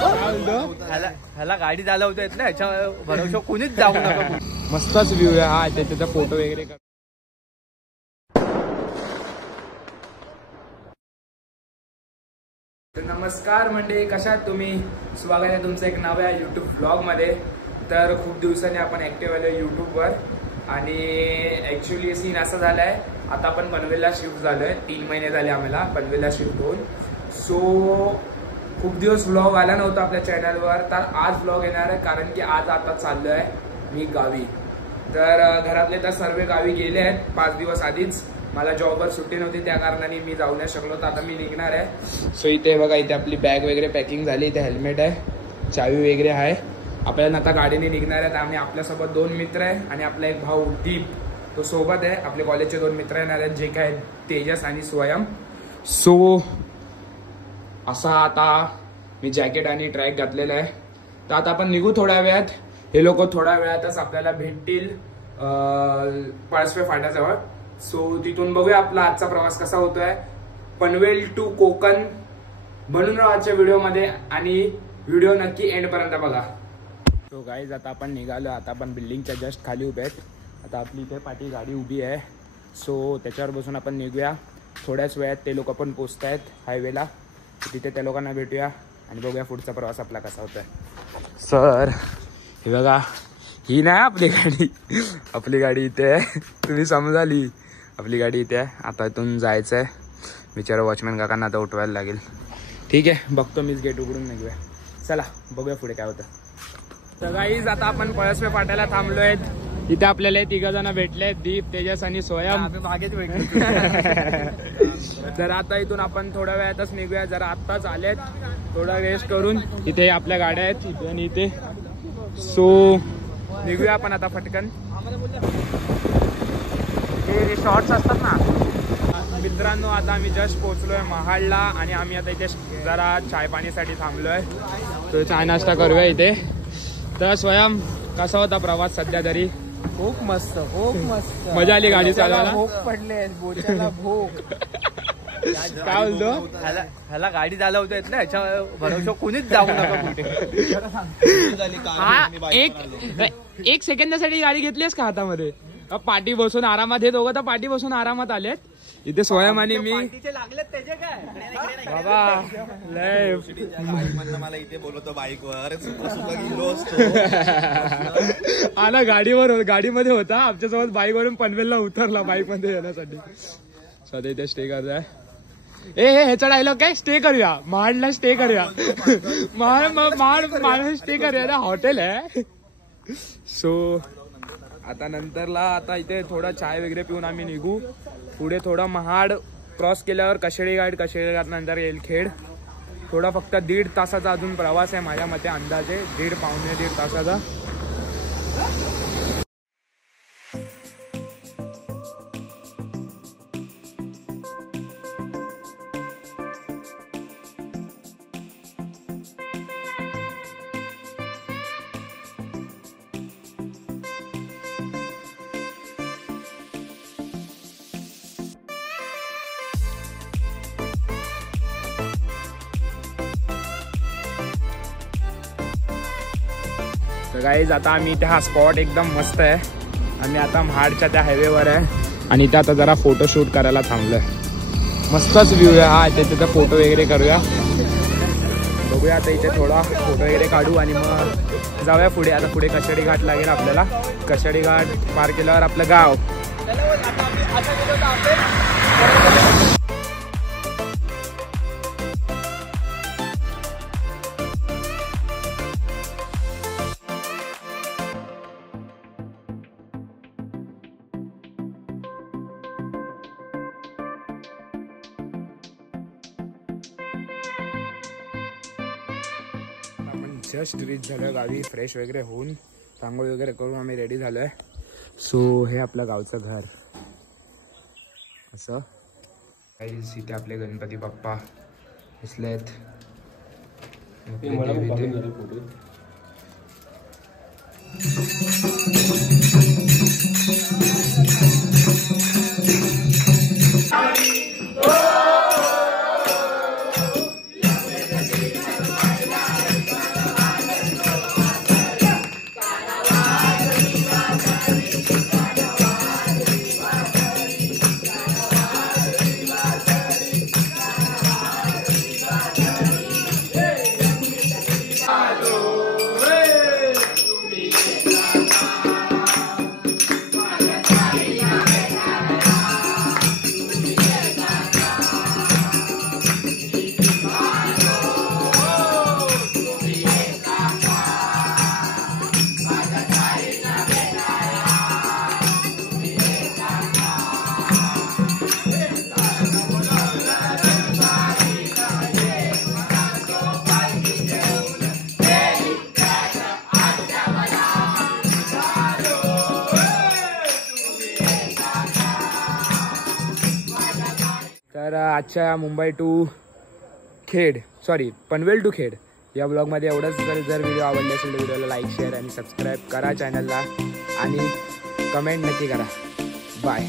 ह्याला गाडी चालवता येत ना, ह्याच्या भरोशा कोणीच जाऊ नका. मस्तच व्ह्यू आहे हा, त्याचा फोटो वगैरे. नमस्कार मंडळी, कशात तुम्ही? स्वागत आहे तुमचं एक नव्या यूट्यूब ब्लॉग मध्ये. तर खूप दिवसांनी आपण ऍक्टिव्ह आलो यूट्यूबवर आणि ऍक्च्युली सीन असा झालाय, आता आपण पनवेलला शिफ्ट झालोय. 3 महिने झाले आम्हाला पनवेलला शिफ्ट होऊन. सो खूप दिवस व्लॉग आला नव्हता आपल्या चॅनलवर, तर आज व्लॉग येणार आहे कारण की आज आता चाललोय मी गावी. तर घरातले तर सर्व गावी गेले आहेत 5 दिवस आधीच. मला जॉबवर सुट्टी नव्हती, त्या कारणाने मी जाऊ नाही शकलो. तर आता मी निघणार आहे. सो इथे बघा, इथे आपली बॅग वगैरे पॅकिंग झाली. इथे हेल्मेट आहे, चावी वगैरे आहे. आपल्याला आता गाडीने निघणार आहेत. आम्ही आपल्यासोबत 2 मित्र आहे आणि आपला एक भाऊ दीप तो सोबत आहे. आपले कॉलेजचे 2 मित्र येणार आहेत, जे काय तेजस आणि स्वयं. सो असा आता मी जॅकेट आणि ट्रॅक घातलेला आहे. तर आता आपण निघू थोड्या वेळात. हे लोक थोड्या वेळातच आपल्याला भेटतील पळसपे फाट्याजवळ. सो तिथून बघूया आपला आजचा प्रवास कसा होतोय, पनवेल टू कोकण. बनून राहा आजच्या व्हिडिओमध्ये आणि व्हिडिओ नक्की एंड पर्यंत बघा. तो गाईज आता आपण निघालो. आता आपण बिल्डिंगच्या जस्ट खाली उभे आहेत. आता आपली इथे पाठी गाडी उभी आहे. सो त्याच्यावर बसून आपण निघूया. थोड्याच वेळात ते लोक पण पोचत आहेत हायवेला. तिथे त्या लोकांना भेटूया आणि बघूया पुढचा प्रवास आपला कसा होतोय. सर हे बघा, ही नाही आपली गाडी. आपली गाडी इथे आहे, तुम्ही समजाली. आपली गाडी इथे आहे. आता इथून जायचं आहे. बिचारा वॉचमॅन काकांना आता उठवायला लागेल. ठीक आहे, बघतो मीच गेट उघडून निघूया. चला बघूया पुढे काय होतं. तर गाईज आता आपण पळसपे फाट्याला थांबलो आहेत. इथे आपल्याला 3 जण भेटले, दीप, तेजस आणि स्वयं. मागेच भेटलो. तर आता इथून आपण थोड्या वेळातच निघूया. जरा आत्ताच आलेत, थोडा रेस्ट करून. इथे आपल्या गाड्या आहेत इथे आणि इथे. सो निघूया आपण आता फटकन. हे शॉर्ट्स असतात ना. मित्रांनो, आता आम्ही जस्ट पोहोचलोय महाडला आणि आम्ही आता इथे जरा चाय पाणीसाठी थांबलोय. तर चाय नाश्ता करूया इथे. तर स्वयं कसा होता प्रवास सध्या तरी? खूप मस्त, खूप मस्त. मजा आली गाडी चालवायला? भोग पडले, बोचाला भोग. काय बोलतो? ह्याला गाडी चालवता येत ना, ह्याच्या भरोशा कोणीच जाऊ नका कुठे. हा, एक सेकंदासाठी गाडी घेतलीस का हातामध्ये? पाठी बसून आरामात. हे दोघं तर पाठी बसून आरामात आलेत. इथे स्वयं आणि मी लागलेत त्याचे काय बाबा लय मला इथे बोलवतो बाईकवर गेलो आला गाडीमध्ये होता आमच्यासोबत. बाईकवरून पनवेलला उतरला बाईक मध्ये येण्यासाठी. सध्या इथे स्टे करताय. ह्याचा डायलॉग काय? स्टे करूया महाडला, स्टे करूया. महाड स्टे करूया ना, हॉटेल आहे. सो आता नंतरला आता इथे थोडा चाय वगैरे पिऊन आम्ही निघू. पुढे थोडा महाड क्रॉस केल्यावर कशेडी घाट नंतर येईल खेड. थोडा फक्त 1.5 तासाचा अजून प्रवास आहे माझ्या मते, अंदाजे 1.5 तासाचा. तर गाईज आता आम्ही इथे, हा स्पॉट एकदम मस्त आहे. आम्ही आता महाडच्या त्या हायवेवर आहे आणि इथे आता जरा फोटोशूट करायला थांबलोय. मस्तच व्ह्यू आहे हा. इथे त्याचा फोटो वगैरे करूया. बघूया आता इथे थोडा फोटो वगैरे काढू आणि मग जाऊया पुढे. आता पुढे कशेडी घाट लागेल आपल्याला. कशेडी घाट पार केल्यावर आपलं गाव. जस्ट रीच झालं गावी. फ्रेश वगैरे होऊन रांगोळी वगैरे करून आम्ही रेडी झालोय. सो हे आपलं गावचं घर असं. इथे आपले गणपती बाप्पा बसलेत. आजच्या मुंबई टू खेड पनवेल टू खेड या ब्लॉगमध्ये एवढंच. जर व्हिडिओ आवडले असेल तर व्हिडिओला लाईक शेअर आणि सबस्क्राईब करा चॅनलला आणि कमेंट नक्की करा. बाय.